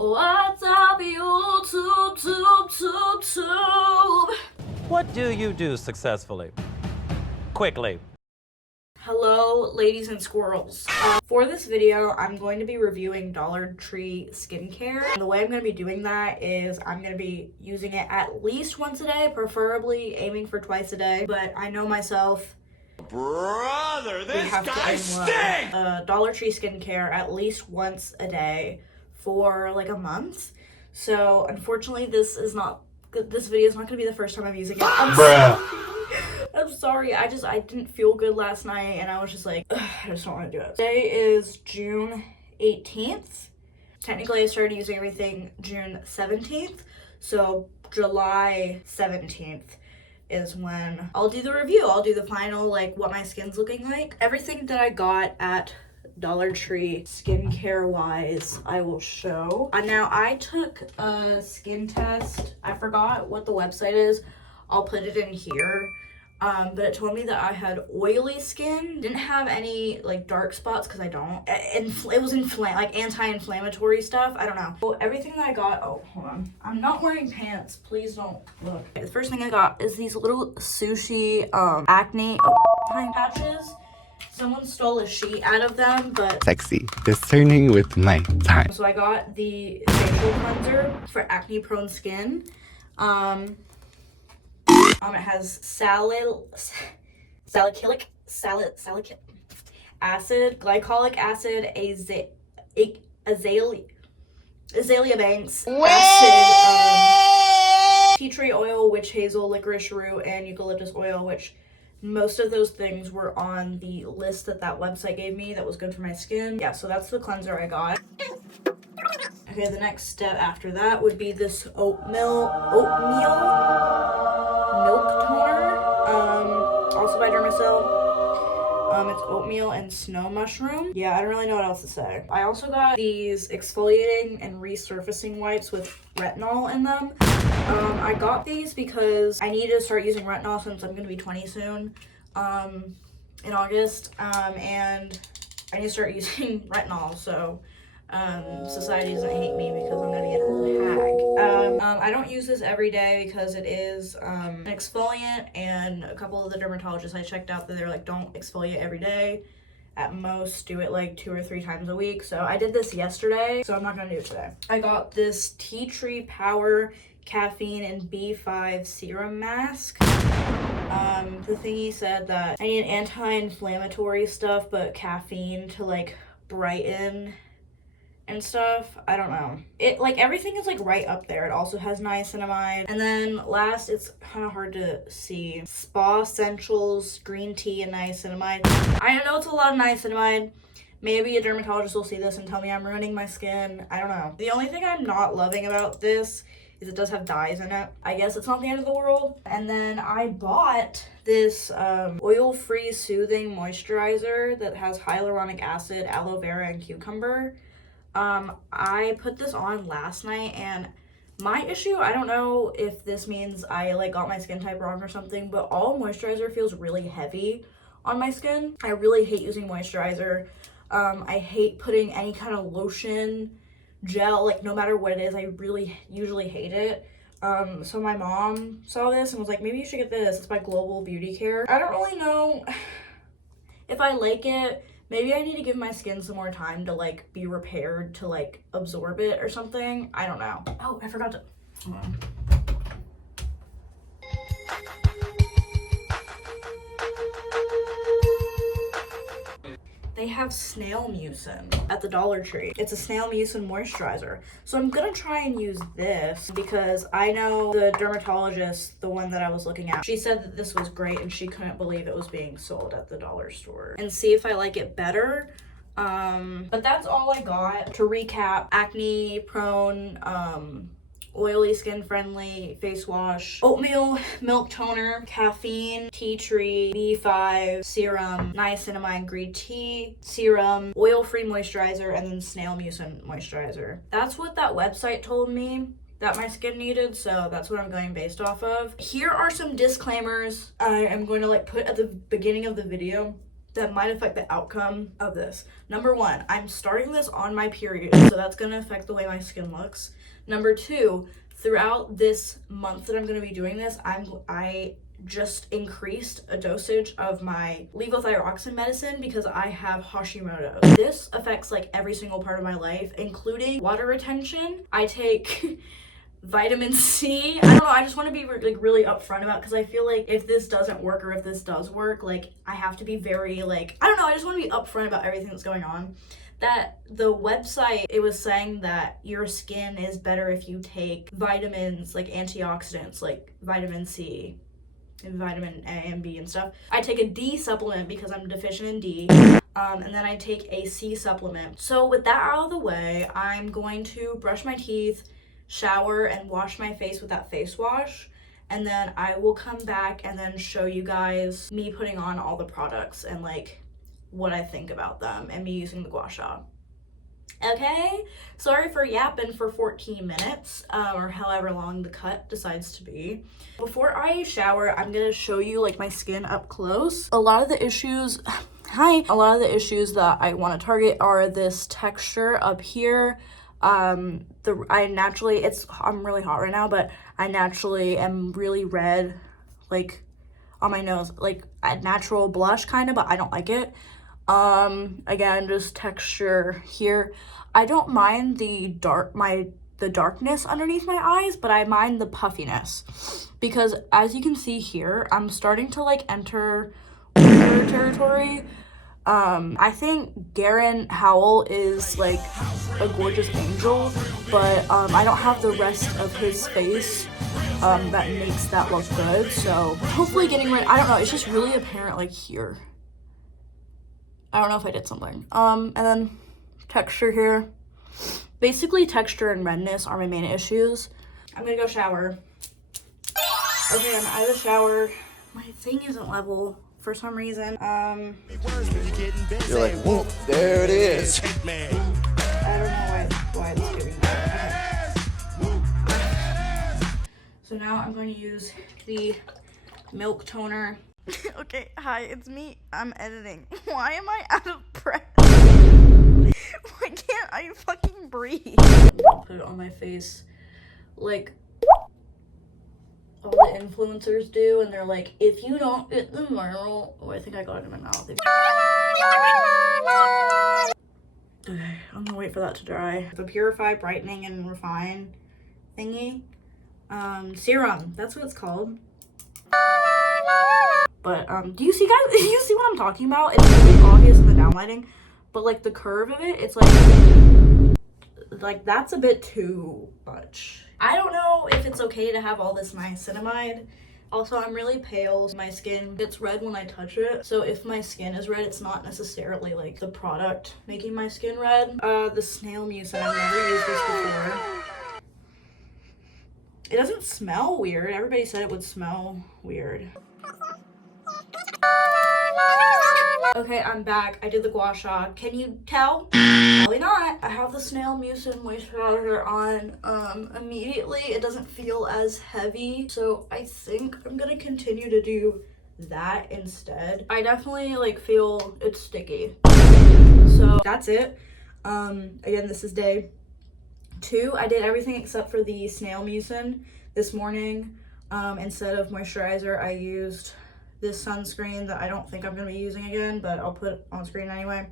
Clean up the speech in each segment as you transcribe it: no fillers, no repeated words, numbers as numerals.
What's up, YouTube, tube? What do you do successfully? Quickly. Hello, ladies and squirrels. For this video, I'm going to be reviewing Dollar Tree skincare. And the way I'm going to be doing that is I'm going to be using it at least once a day, preferably aiming for twice a day. But I know myself. Brother, this guy stinks! Dollar Tree skincare at least once a day for like a month. So unfortunately, this video is not going to be the first time I'm using it. I'm sorry. I didn't feel good last night, and I was just like, I just don't want to do it. Today is June 18th. Technically, I started using everything June 17th, so July 17th is when I'll do the review. I'll do the final, like, what my skin's looking like. Everything that I got at Dollar Tree skincare-wise, I will show. Now, I took a skin test. I forgot what the website is. I'll put it in here. But it told me that I had oily skin. Didn't have any like dark spots because I don't. And it was anti-inflammatory stuff. I don't know. Well, everything that I got. Oh, hold on. I'm not wearing pants. Please don't look. Okay, the first thing I got is these little sushi acne time patches. Someone stole a sheet out of them, but sexy. Discerning with my time. So I got the facial cleanser for acne-prone skin. It has salicylic acid, glycolic acid, azalea banks, acid, tea tree oil, witch hazel, licorice root, and eucalyptus oil, which most of those things were on the list that website gave me that was good for my skin. Yeah, so that's the cleanser I got. Okay, the next step after that would be this oatmeal milk toner, also by Dermacell. It's oatmeal and snow mushroom. Yeah, I don't really know what else to say. I also got these exfoliating and resurfacing wipes with retinol in them. I got these because I need to start using retinol since I'm gonna be 20 soon, in August, and I need to start using retinol, so society doesn't hate me because I'm gonna get a little hag. I don't use this every day because it is an exfoliant, and a couple of the dermatologists I checked out that they're like, don't exfoliate every day. At most, do it like 2 or 3 times a week. So I did this yesterday, so I'm not gonna do it today. I got this Tea Tree Power Caffeine and B5 Serum Mask. The thingy said that I need anti-inflammatory stuff, but caffeine to like brighten and stuff. I don't know. It like everything is like right up there. It also has niacinamide. And then last, it's kind of hard to see, Spa Essentials green tea and niacinamide. I know it's a lot of niacinamide. Maybe a dermatologist will see this and tell me I'm ruining my skin. I don't know. The only thing I'm not loving about this is it does have dyes in it. I guess it's not the end of the world. And then I bought this oil-free soothing moisturizer that has hyaluronic acid, aloe vera, and cucumber. I put this on last night, and my issue, I don't know if this means I like got my skin type wrong or something, but all moisturizer feels really heavy on my skin. I really hate using moisturizer. I hate putting any kind of lotion, gel, like no matter what it is, I really usually hate it. So my mom saw this and was like, maybe you should get this. It's by Global Beauty Care. I don't really know if I like it. Maybe I need to give my skin some more time to like be repaired to like absorb it or something. I don't know. Oh, I forgot to. Hold on. They have snail mucin at the Dollar Tree. It's a snail mucin moisturizer. So I'm gonna try and use this because I know the dermatologist, the one that I was looking at, she said that this was great and she couldn't believe it was being sold at the dollar store. And see if I like it better. But that's all I got. To recap, acne prone, oily skin friendly face wash, oatmeal milk toner, caffeine, tea tree, B5 serum, niacinamide green tea serum, oil free moisturizer, and then snail mucin moisturizer. That's what that website told me that my skin needed, so that's what I'm going based off of. Here are some disclaimers I am going to like put at the beginning of the video that might affect the outcome of this. Number 1, I'm starting this on my period, so that's going to affect the way my skin looks. Number 2, throughout this month that I'm going to be doing this, I just increased a dosage of my levothyroxine medicine because I have Hashimoto's. This affects like every single part of my life, including water retention. I take vitamin C. I don't know, I just want to be like really upfront about, because I feel like if this doesn't work or if this does work, like I have to be very like, I don't know, I just want to be upfront about everything that's going on. That the website, it was saying that your skin is better if you take vitamins, like antioxidants, like vitamin C and vitamin A and B and stuff. I take a D supplement because I'm deficient in D, and then I take a C supplement. So with that out of the way, I'm going to brush my teeth, shower, and wash my face with that face wash, and then I will come back and then show you guys me putting on all the products and like what I think about them and me using the gua sha. Okay, sorry for yapping for 14 minutes, or however long the cut decides to be. Before I shower, I'm gonna show you like my skin up close. A lot of the issues that I want to target are this texture up here. I'm really hot right now, but I naturally am really red, like on my nose, like a natural blush kind of, but I don't like it. Again, just texture here. I don't mind the darkness underneath my eyes, but I mind the puffiness, because as you can see here, I'm starting to like enter winter territory. I think Garen Howell is like a gorgeous angel, but I don't have the rest of his face that makes that look good. So hopefully getting rid, I don't know, it's just really apparent like here. I don't know if I did something. And then texture here. Basically texture and redness are my main issues. I'm gonna go shower. Okay, I'm out of the shower. My thing isn't level for some reason. You're like, whoop, there it is. I don't know why it's doing that. Okay. So now I'm going to use the milk toner. Okay, hi, it's me. I'm editing. Why am I out of breath? Why can't I fucking breathe? Put it on my face like all the influencers do, and they're like, if you don't get the viral... Oh, I think I got it in my mouth. Okay, I'm gonna wait for that to dry. The Purify Brightening and Refine thingy. Serum, that's what it's called. But, do you see guys, do you see what I'm talking about? It's really obvious in the downlighting, but like the curve of it, it's like that's a bit too much. I don't know if it's okay to have all this niacinamide. Also, I'm really pale. My skin gets red when I touch it. So if my skin is red, it's not necessarily like the product making my skin red. The snail mucin, I've never used this before. It doesn't smell weird. Everybody said it would smell weird. Okay, I'm back. I did the gua sha. Can you tell? Probably not. I have the snail mucin moisturizer on immediately. It doesn't feel as heavy, so I think I'm gonna continue to do that instead. I definitely like feel it's sticky. So that's it. Again, this is day 2. I did everything except for the snail mucin this morning. Instead of moisturizer, I used this sunscreen that I don't think I'm gonna be using again, but I'll put on screen anyway.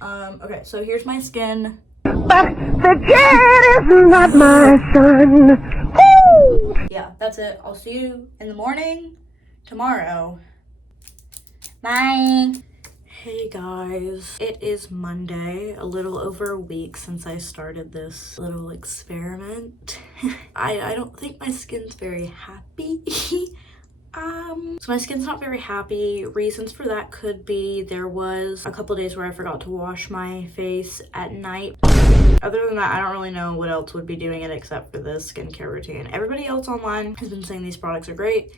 Okay, so here's my skin. But the kid is not my son. Woo! Yeah, that's it. I'll see you in the morning tomorrow. Bye. Hey guys, it is Monday, a little over a week since I started this little experiment. I don't think my skin's very happy. So my skin's not very happy. Reasons for that could be there was a couple days where I forgot to wash my face at night. Other than that, I don't really know what else would be doing it except for this skincare routine. Everybody else online has been saying these products are great,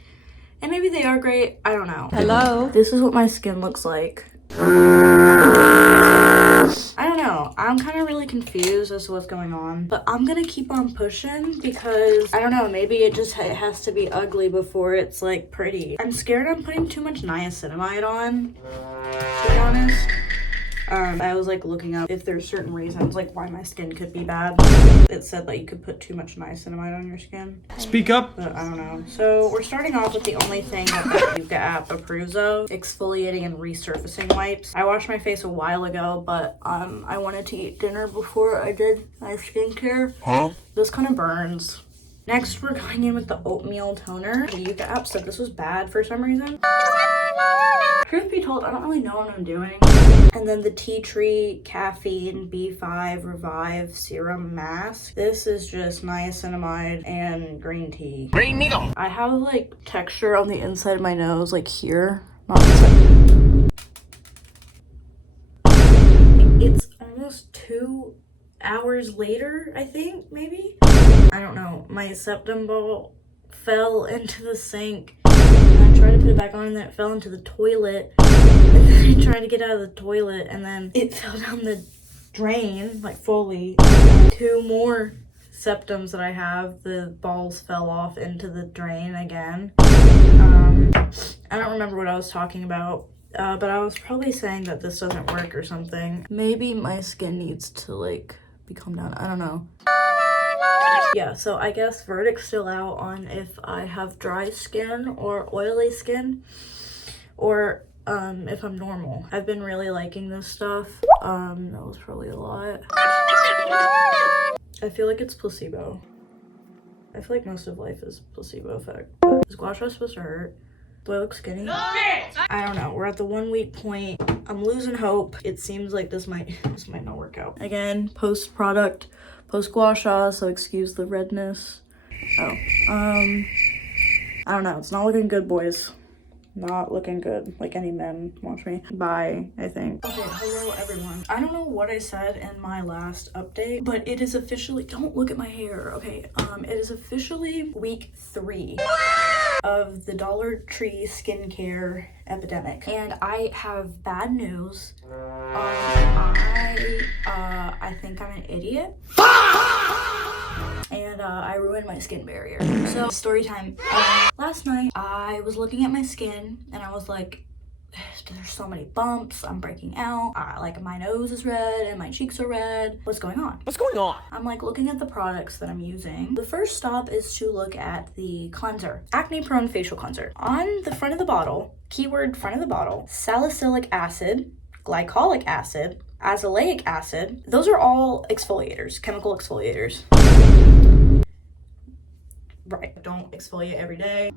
and maybe they are great. I don't know. Hello? This is what my skin looks like. I don't know. I'm kind of really confused as to what's going on, but I'm gonna keep on pushing because I don't know, maybe it has to be ugly before it's like pretty. I'm scared I'm putting too much niacinamide on. to be honest. I was like looking up if there's certain reasons like why my skin could be bad. It said that you could put too much niacinamide on your skin. Speak up. But I don't know. So we're starting off with the only thing that the Yuka app approves of, exfoliating and resurfacing wipes. I washed my face a while ago, but I wanted to eat dinner before I did my skincare. This kind of burns. Next, we're going in with the oatmeal toner. The Yuka app said this was bad for some reason. Truth be told, I don't really know what I'm doing. And then the tea tree caffeine B5 revive serum mask. This is just niacinamide and green tea. Green needle. I have like texture on the inside of my nose, like here, not inside. It's almost 2 hours later, I think, maybe? I don't know. My septum ball fell into the sink. And I tried to put it back on and then it fell into the toilet. And then I tried to get out of the toilet and then it fell down the drain, like fully. 2 more septums that I have, the balls fell off into the drain again. I don't remember what I was talking about. But I was probably saying that this doesn't work or something. Maybe my skin needs to like be calmed down. I don't know. Yeah, so I guess verdict's still out on if I have dry skin or oily skin or if I'm normal. I've been really liking this stuff. That was probably a lot. I feel like it's placebo. I feel like most of life is placebo effect. Is gua sha supposed to hurt? Do I look skinny? I don't know. We're at the 1 week point. I'm losing hope. It seems like this might not work out. Again, post gua sha, so excuse the redness. Oh, I don't know. It's not looking good, boys. Not looking good. Like any men watch me. Bye, I think. Okay, hello everyone. I don't know what I said in my last update, but it is officially, don't look at my hair, okay? It is officially week 3 of the Dollar Tree skincare epidemic. And I have bad news. I think I'm an idiot. And I ruined my skin barrier. So, story time. Last night, I was looking at my skin and I was like, there's so many bumps, I'm breaking out, like my nose is red and my cheeks are red. What's going on? What's going on? I'm like looking at the products that I'm using. The first stop is to look at the cleanser, acne prone facial cleanser. On the front of the bottle, keyword front of the bottle, salicylic acid, glycolic acid, azelaic acid. Those are all exfoliators, chemical exfoliators. Right, don't exfoliate every day.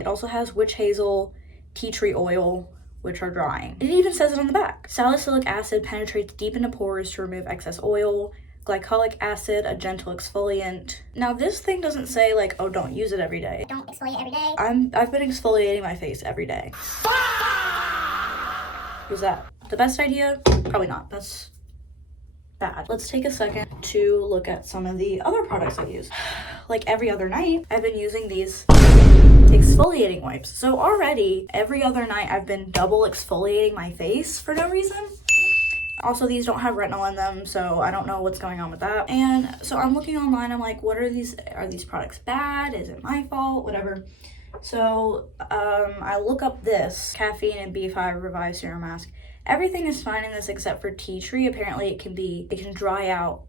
It also has witch hazel, tea tree oil, which are drying. It even says it on the back. Salicylic acid penetrates deep into pores to remove excess oil. Glycolic acid, a gentle exfoliant. Now this thing doesn't say like, oh, don't use it every day. Don't exfoliate every day. I've been exfoliating my face every day. Was that the best idea? Probably not. That's bad. Let's take a second to look at some of the other products I use. Like every other night, I've been using these exfoliating wipes. So already, every other night, I've been double exfoliating my face for no reason. Also, these don't have retinol in them, so I don't know what's going on with that. And so I'm looking online, I'm like, what are these products bad? Is it my fault? Whatever. So I look up this caffeine and B5 Revive Serum Mask. Everything is fine in this except for tea tree. Apparently it can dry out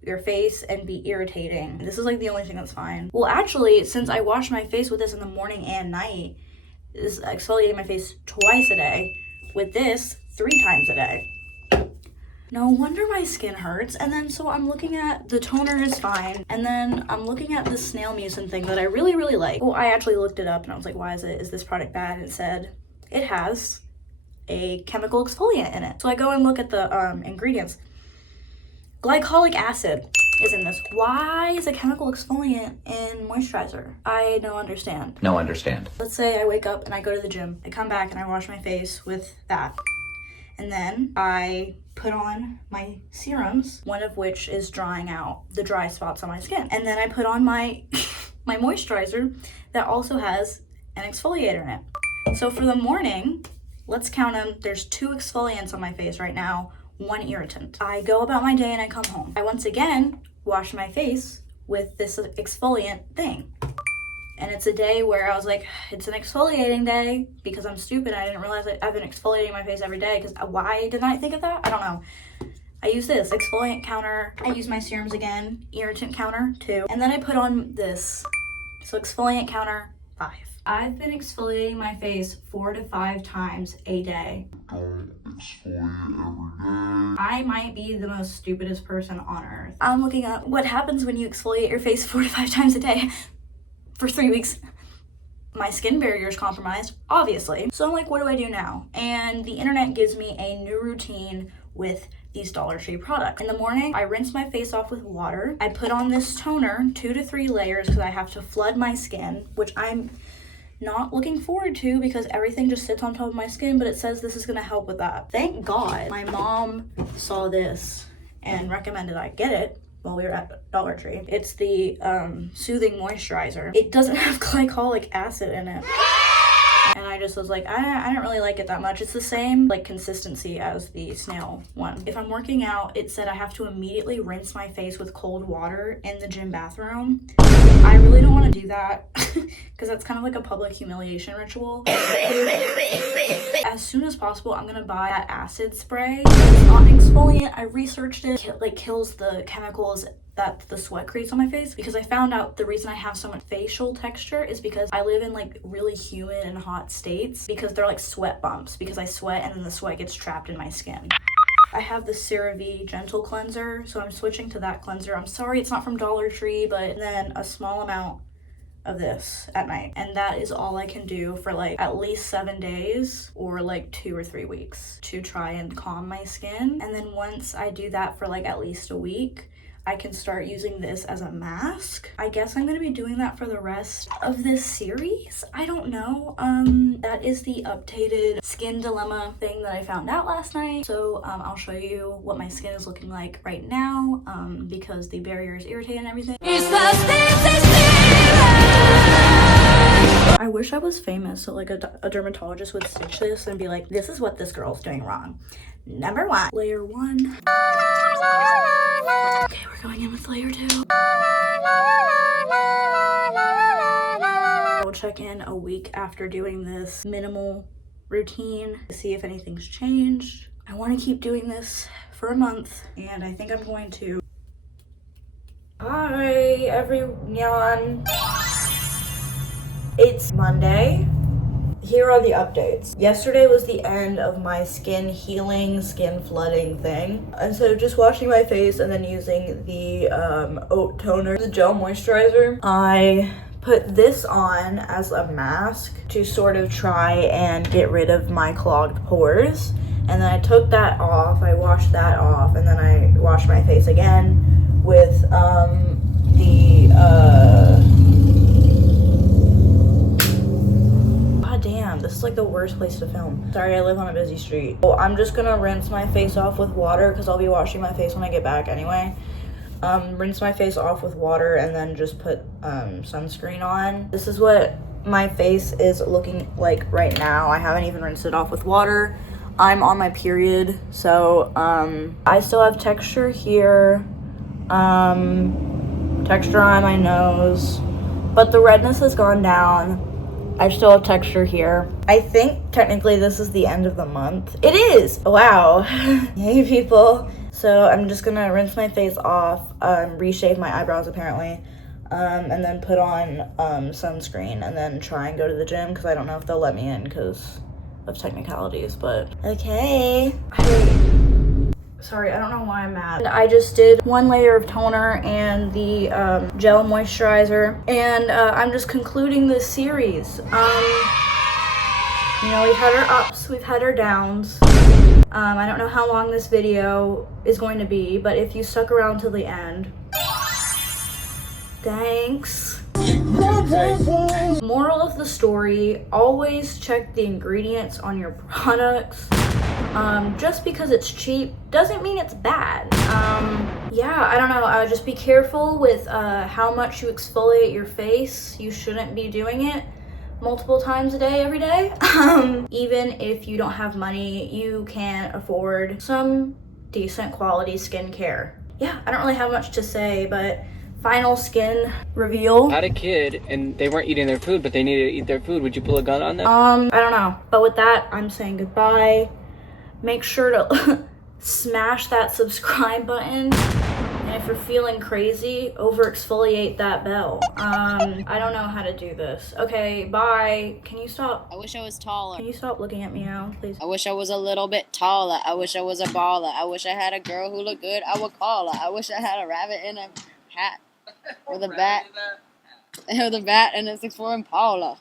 your face and be irritating. This is like the only thing that's fine. Well, actually, since I wash my face with this in the morning and night, this is exfoliating my face twice a day. With this, 3 times a day. No wonder my skin hurts. And then so I'm looking at the toner is fine. And then I'm looking at this snail mucin thing that I really, really like. Well, I actually looked it up and I was like, is this product bad? And it said it has a chemical exfoliant in it. So I go and look at the ingredients. Glycolic acid is in this. Why is a chemical exfoliant in moisturizer? I don't understand. No understand. Let's say I wake up and I go to the gym. I come back and I wash my face with that. And then I put on my serums, one of which is drying out the dry spots on my skin. And then I put on my my moisturizer that also has an exfoliator in it. So for the morning, let's count them. There's 2 exfoliants on my face right now, 1 irritant. I go about my day and I come home. I once again wash my face with this exfoliant thing. And it's a day where I was like, it's an exfoliating day because I'm stupid. I didn't realize that I've been exfoliating my face every day because why didn't I think of that? I don't know. I use this exfoliant counter. I use my serums again, irritant counter 2. And then I put on this. So exfoliant counter 5. I've been exfoliating my face 4 to 5 times a day. Don't exfoliate every day. I might be the most stupidest person on earth. I'm looking up what happens when you exfoliate your face 4 to 5 times a day for 3 weeks. My skin barrier is compromised, obviously. So I'm like, what do I do now? And the internet gives me a new routine with these Dollar Tree products. In the morning, I rinse my face off with water. I put on this toner, 2 to 3 layers, because I have to flood my skin, which I'm not looking forward to because everything just sits on top of my skin, but it says this is gonna help with that. Thank God my mom saw this and recommended I get it while we were at Dollar Tree. It's the soothing moisturizer. It doesn't have glycolic acid in it. And I just was like, I don't really like it that much. It's the same like consistency as the snail one. If I'm working out, it said I have to immediately rinse my face with cold water in the gym bathroom. I really don't want to do that because that's kind of like a public humiliation ritual. As soon as possible, I'm gonna buy that acid spray. It's not an exfoliant. I researched it. It like kills the chemicals that the sweat creates on my face, because I found out the reason I have so much facial texture is because I live in like really humid and hot states, because they're like sweat bumps, because I sweat and then the sweat gets trapped in my skin. I have the CeraVe Gentle Cleanser, so I'm switching to that cleanser. I'm sorry it's not from Dollar Tree, but then a small amount of this at night. And that is all I can do for like at least 7 days or like 2 or 3 weeks to try and calm my skin. And then once I do that for like at least a week, I can start using this as a mask. I guess I'm gonna be doing that for the rest of this series. I don't know. That is the updated skin dilemma thing that I found out last night. So I'll show you what my skin is looking like right now, because the barrier is irritated and everything. I wish I was famous so like a dermatologist would stitch this and be like, this is what this girl's doing wrong. Number 1. Layer 1. Okay, we're going in with layer 2. I will check in a week after doing this minimal routine to see if anything's changed. I want to keep doing this for a month, and I think I'm going to. Hi, everyone. It's Monday. Here are the updates. Yesterday was the end of my skin healing, skin flooding thing. Instead of just washing my face and then using the oat toner, the gel moisturizer, I put this on as a mask to sort of try and get rid of my clogged pores. And then I took that off, I washed that off, and then I washed my face again with damn, this is like the worst place to film. Sorry, I live on a busy street. Well, I'm just gonna rinse my face off with water because I'll be washing my face when I get back anyway. Rinse my face off with water and then just put sunscreen on. This is what my face is looking like right now. I haven't even rinsed it off with water. I'm on my period, so I still have texture here, texture on my nose, but the redness has gone down. I still have texture here. I think technically this is the end of the month. It is! Wow. Hey people. So I'm just gonna rinse my face off, reshave my eyebrows apparently, and then put on sunscreen and then try and go to the gym because I don't know if they'll let me in because of technicalities, but okay. Sorry, I don't know why I'm mad. I just did 1 layer of toner and the gel moisturizer, and I'm just concluding this series. You know, we've had our ups, we've had our downs. I don't know how long this video is going to be, but if you stuck around till the end, thanks. Moral of the story, always check the ingredients on your products. Just because it's cheap doesn't mean it's bad. Yeah, I don't know, just be careful with how much you exfoliate your face. You shouldn't be doing it multiple times a day, every day. Even if you don't have money, you can afford some decent quality skincare. Yeah, I don't really have much to say, but Final skin reveal. Had a kid and they weren't eating their food, but they needed to eat their food. Would you pull a gun on them? I don't know. But with that, I'm saying goodbye. Make sure to smash that subscribe button. And if you're feeling crazy, over exfoliate that bell. I don't know how to do this. Okay, bye. Can you stop? I wish I was taller. Can you stop looking at me now, please? I wish I was a little bit taller. I wish I was a baller. I wish I had a girl who looked good. I would call her. I wish I had a rabbit in a hat with a bat. With a bat and a 6'4" Impala.